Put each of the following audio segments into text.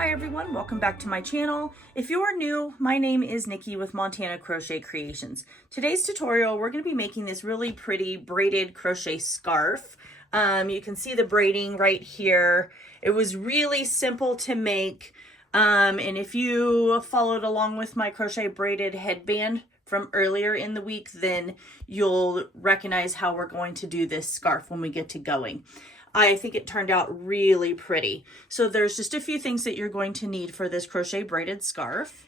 Hi everyone, welcome back to my channel. If you are new, my name is Nikki with Montana Crochet Creations. Today's tutorial, we're going to be making this really pretty braided crochet scarf. You can see the braiding right here. It was really simple to make. And if you followed along with my crochet braided headband from earlier in the week, then you'll recognize how we're going to do this scarf when we get to going. I think it turned out really pretty. So there's just a few things that you're going to need for this crochet braided scarf.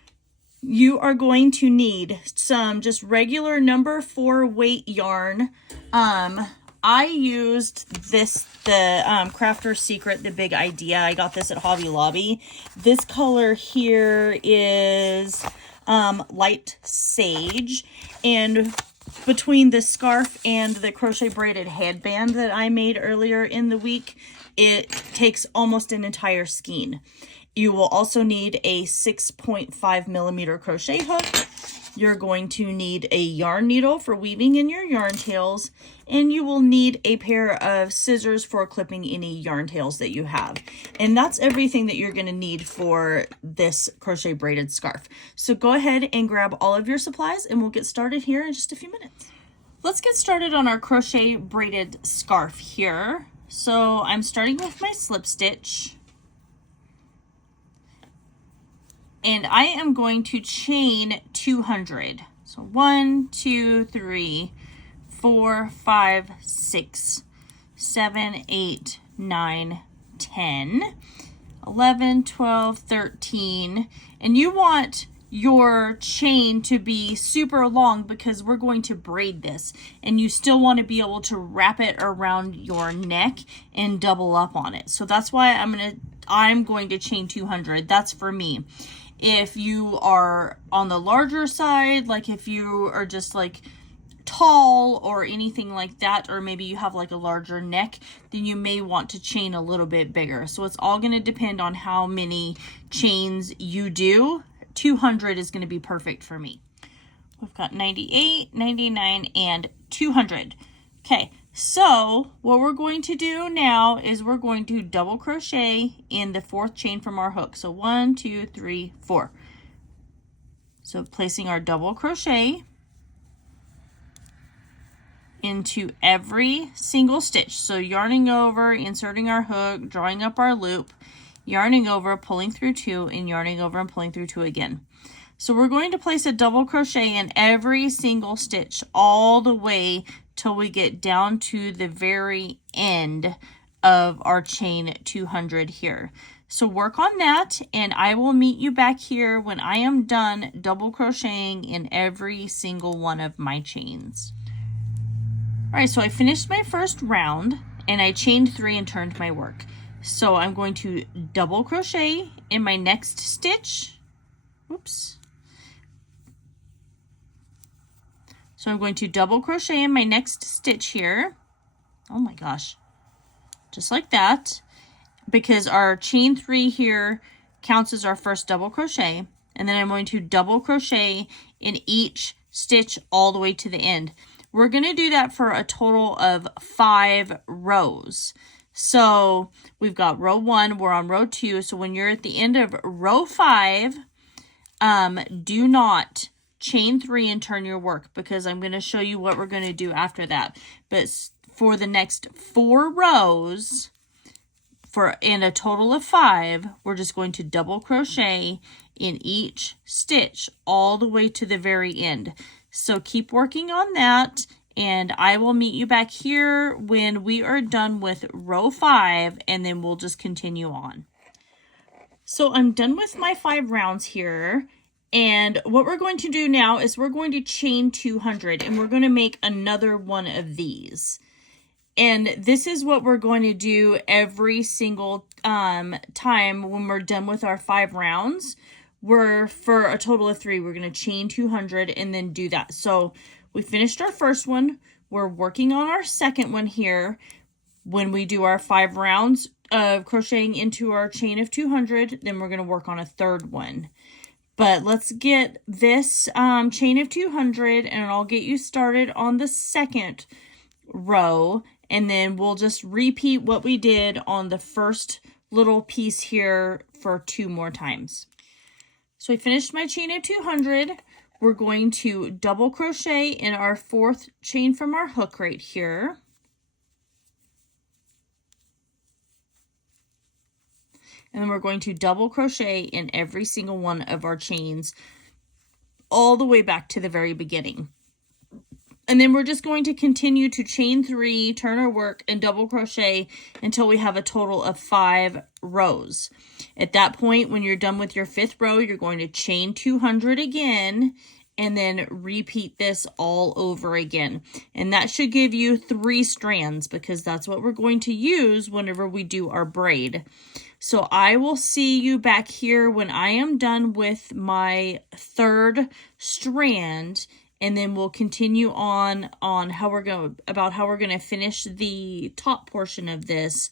You are going to need some just regular number 4 weight yarn. I used this, the Crafter's Secret, the Big Idea. I got this at Hobby Lobby. This color here is light sage, and between the scarf and the crochet braided headband that I made earlier in the week, it takes almost an entire skein. You will also need a 6.5 millimeter crochet hook. You're going to need a yarn needle for weaving in your yarn tails, and you will need a pair of scissors for clipping any yarn tails that you have. And that's everything that you're going to need for this crochet braided scarf. So go ahead and grab all of your supplies and we'll get started here in just a few minutes. Let's get started on our crochet braided scarf here. So I'm starting with my slip stitch. And I am going to chain 200. So 1, 2, 3, 4, 5, 6, 7, 8, 9, 10, 11, 12, 13. And you want your chain to be super long because we're going to braid this. And you still want to be able to wrap it around your neck and double up on it. So that's why I'm going to chain 200. That's for me. If you are on the larger side, like if you are just like tall or anything like that, or maybe you have like a larger neck, then you may want to chain a little bit bigger. So it's all going to depend on how many chains you do. 200 is going to be perfect for me. We've got 98, 99, and 200. Okay. So what we're going to do now is we're going to double crochet in the 4th chain from our hook. So 1, 2, 3, 4. So placing our double crochet into every single stitch. So yarning over, inserting our hook, drawing up our loop, yarning over, pulling through 2, and yarning over and pulling through 2 again. So we're going to place a double crochet in every single stitch all the way till we get down to the very end of our chain 200 here. So work on that, and I will meet you back here when I am done double crocheting in every single one of my chains. All right, so I finished my first round and I chained 3 and turned my work. So I'm going to double crochet in my next stitch. Oops. So I'm going to double crochet in my next stitch here. Oh my gosh. Just like that. Because our chain 3 here counts as our first double crochet. And then I'm going to double crochet in each stitch all the way to the end. We're going to do that for a total of 5 rows. So we've got row 1, we're on row 2. So when you're at the end of row 5, do not chain 3 and turn your work, because I'm going to show you what we're going to do after that. But for the next 4 rows, in a total of 5, we're just going to double crochet in each stitch all the way to the very end. So keep working on that, and I will meet you back here when we are done with row 5, and then we'll just continue on. So I'm done with my 5 rounds here. And what we're going to do now is we're going to chain 200, and we're going to make another one of these. And this is what we're going to do every single time when we're done with our 5 rounds. For a total of 3, we're going to chain 200 and then do that. So we finished our first one. We're working on our second one here. When we do our 5 rounds of crocheting into our chain of 200, then we're going to work on a third one. But let's get this chain of 200, and I'll get you started on the second row, and then we'll just repeat what we did on the first little piece here for 2 more times. So I finished my chain of 200. We're going to double crochet in our 4th chain from our hook right here. And then we're going to double crochet in every single one of our chains all the way back to the very beginning. And then we're just going to continue to chain 3, turn our work, and double crochet until we have a total of 5 rows. At that point, when you're done with your 5th row, you're going to chain 200 again, and then repeat this all over again. And that should give you 3 strands, because that's what we're going to use whenever we do our braid. So I will see you back here when I am done with my 3rd strand, and then we'll continue on how we're going to finish the top portion of this,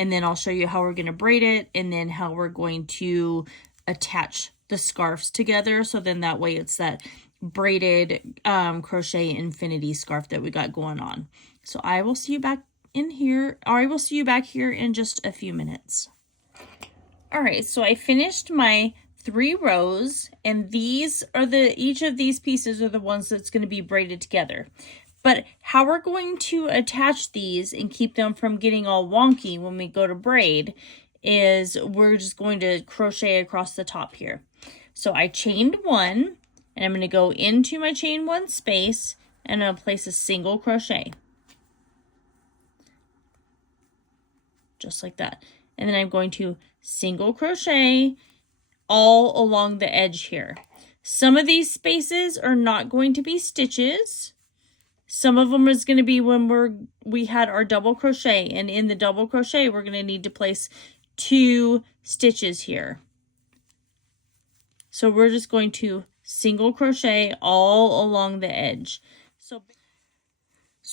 and then I'll show you how we're going to braid it, and then how we're going to attach the scarves together. So then that way it's that braided crochet infinity scarf that we got going on. So I will see you back in here, or I will see you back here in just a few minutes. All right, so I finished my 3 rows, and these are each of these pieces are the ones that's going to be braided together. But how we're going to attach these and keep them from getting all wonky when we go to braid is we're just going to crochet across the top here. So I chained 1, and I'm going to go into my chain 1 space, and I'll place a single crochet. Just like that. And then I'm going to single crochet all along the edge here. Some of these spaces are not going to be stitches. Some of them is going to be when we had our double crochet, and in the double crochet we're going to need to place 2 stitches here. So we're just going to single crochet all along the edge. So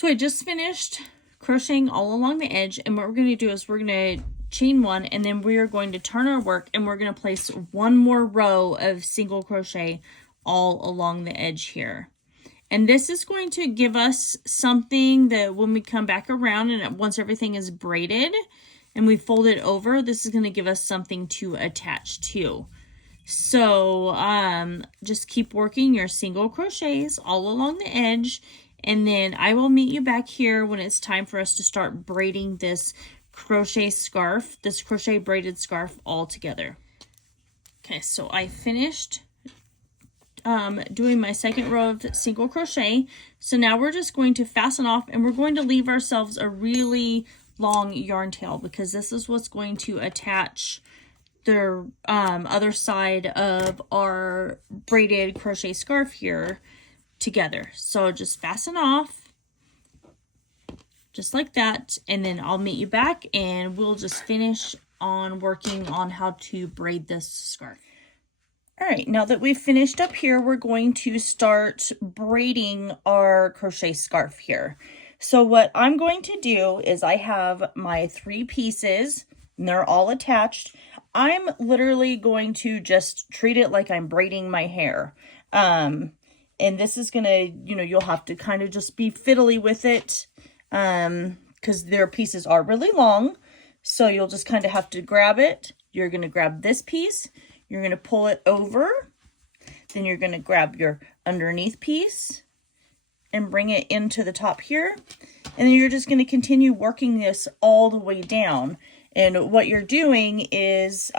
I just finished crocheting all along the edge, and what we're going to do is we're going to chain 1, and then we are going to turn our work, and we're going to place 1 more row of single crochet all along the edge here. And this is going to give us something that when we come back around, and once everything is braided and we fold it over, this is going to give us something to attach to. So just keep working your single crochets all along the edge, and then I will meet you back here when it's time for us to start braiding this crochet scarf, this crochet braided scarf all together. Okay, so I finished doing my 2nd row of single crochet. So now we're just going to fasten off, and we're going to leave ourselves a really long yarn tail, because this is what's going to attach the other side of our braided crochet scarf here together. So just fasten off just like that, and then I'll meet you back, and we'll just finish on working on how to braid this scarf. All right, now that we've finished up here, we're going to start braiding our crochet scarf here. So what I'm going to do is I have my 3 pieces, and they're all attached. I'm literally going to just treat it like I'm braiding my hair. And this is gonna, you'll have to kind of just be fiddly with it, because their pieces are really long. So you'll just kind of have to grab it. You're going to grab this piece, you're going to pull it over, then you're going to grab your underneath piece and bring it into the top here, and then you're just going to continue working this all the way down. And what you're doing is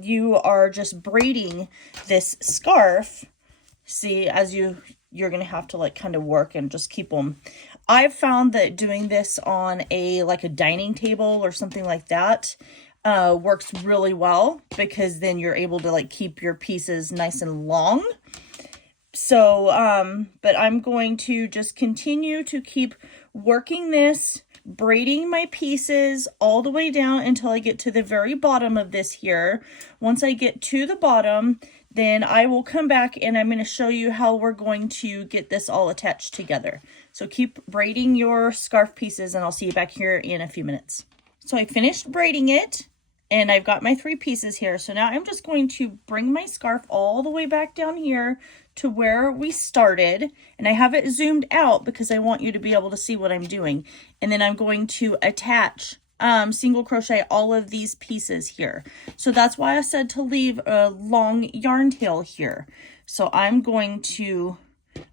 you are just braiding this scarf. See, as you're going to have to kind of work and just keep them. I've found that doing this on a dining table or something like that works really well, because then you're able to keep your pieces nice and long. So, but I'm going to just continue to keep working this, braiding my pieces all the way down until I get to the very bottom of this here. Once I get to the bottom, then I will come back and I'm going to show you how we're going to get this all attached together. So keep braiding your scarf pieces, and I'll see you back here in a few minutes. So I finished braiding it, and I've got my 3 pieces here. So now I'm just going to bring my scarf all the way back down here to where we started, and I have it zoomed out because I want you to be able to see what I'm doing. And then I'm going to attach single crochet all of these pieces here. So that's why I said to leave a long yarn tail here. So I'm going to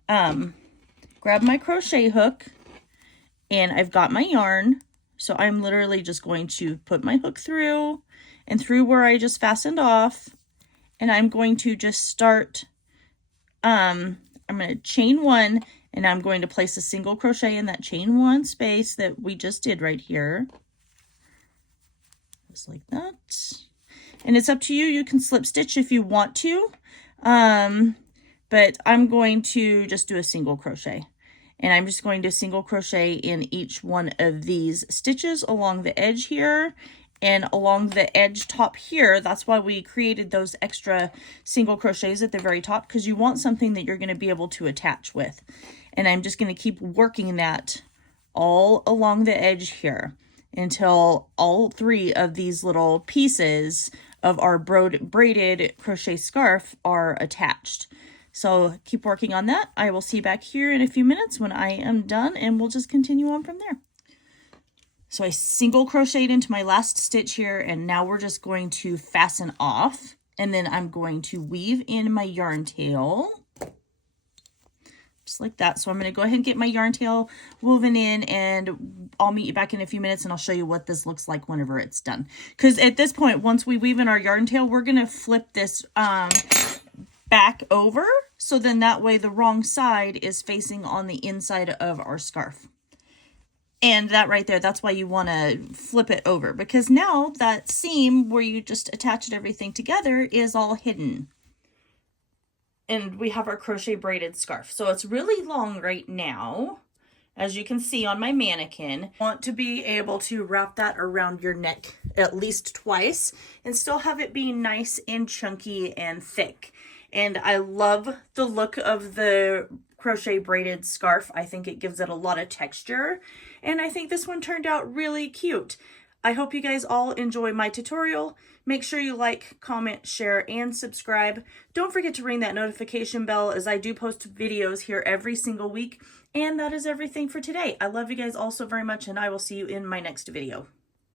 grab my crochet hook, and I've got my yarn. So I'm literally just going to put my hook through and through where I just fastened off. And I'm going to just start, I'm going to chain one, and I'm going to place a single crochet in that chain one space that we just did right here. Just like that. And it's up to you. You can slip stitch if you want to. But I'm going to just do a single crochet. And I'm just going to single crochet in each one of these stitches along the edge here and along the edge top here. That's why we created those extra single crochets at the very top, because you want something that you're going to be able to attach with. And I'm just going to keep working that all along the edge here until all three of these little pieces of our braided crochet scarf are attached. So keep working on that. I will see you back here in a few minutes when I am done, and we'll just continue on from there. So I single crocheted into my last stitch here, and now we're just going to fasten off, and then I'm going to weave in my yarn tail. Just like that. So I'm going to go ahead and get my yarn tail woven in, and I'll meet you back in a few minutes, and I'll show you what this looks like whenever it's done. Because at this point, once we weave in our yarn tail, we're going to flip this back over, so then that way the wrong side is facing on the inside of our scarf. And that right there, that's why you want to flip it over, because now that seam where you just attached everything together is all hidden. And we have our crochet braided scarf. So it's really long right now, as you can see on my mannequin. I want to be able to wrap that around your neck at least twice and still have it be nice and chunky and thick. And I love the look of the crochet braided scarf. I think it gives it a lot of texture, and I think this one turned out really cute. I hope you guys all enjoy my tutorial. Make sure you like, comment, share, and subscribe. Don't forget to ring that notification bell, as I do post videos here every single week. And that is everything for today. I love you guys all so very much, and I will see you in my next video.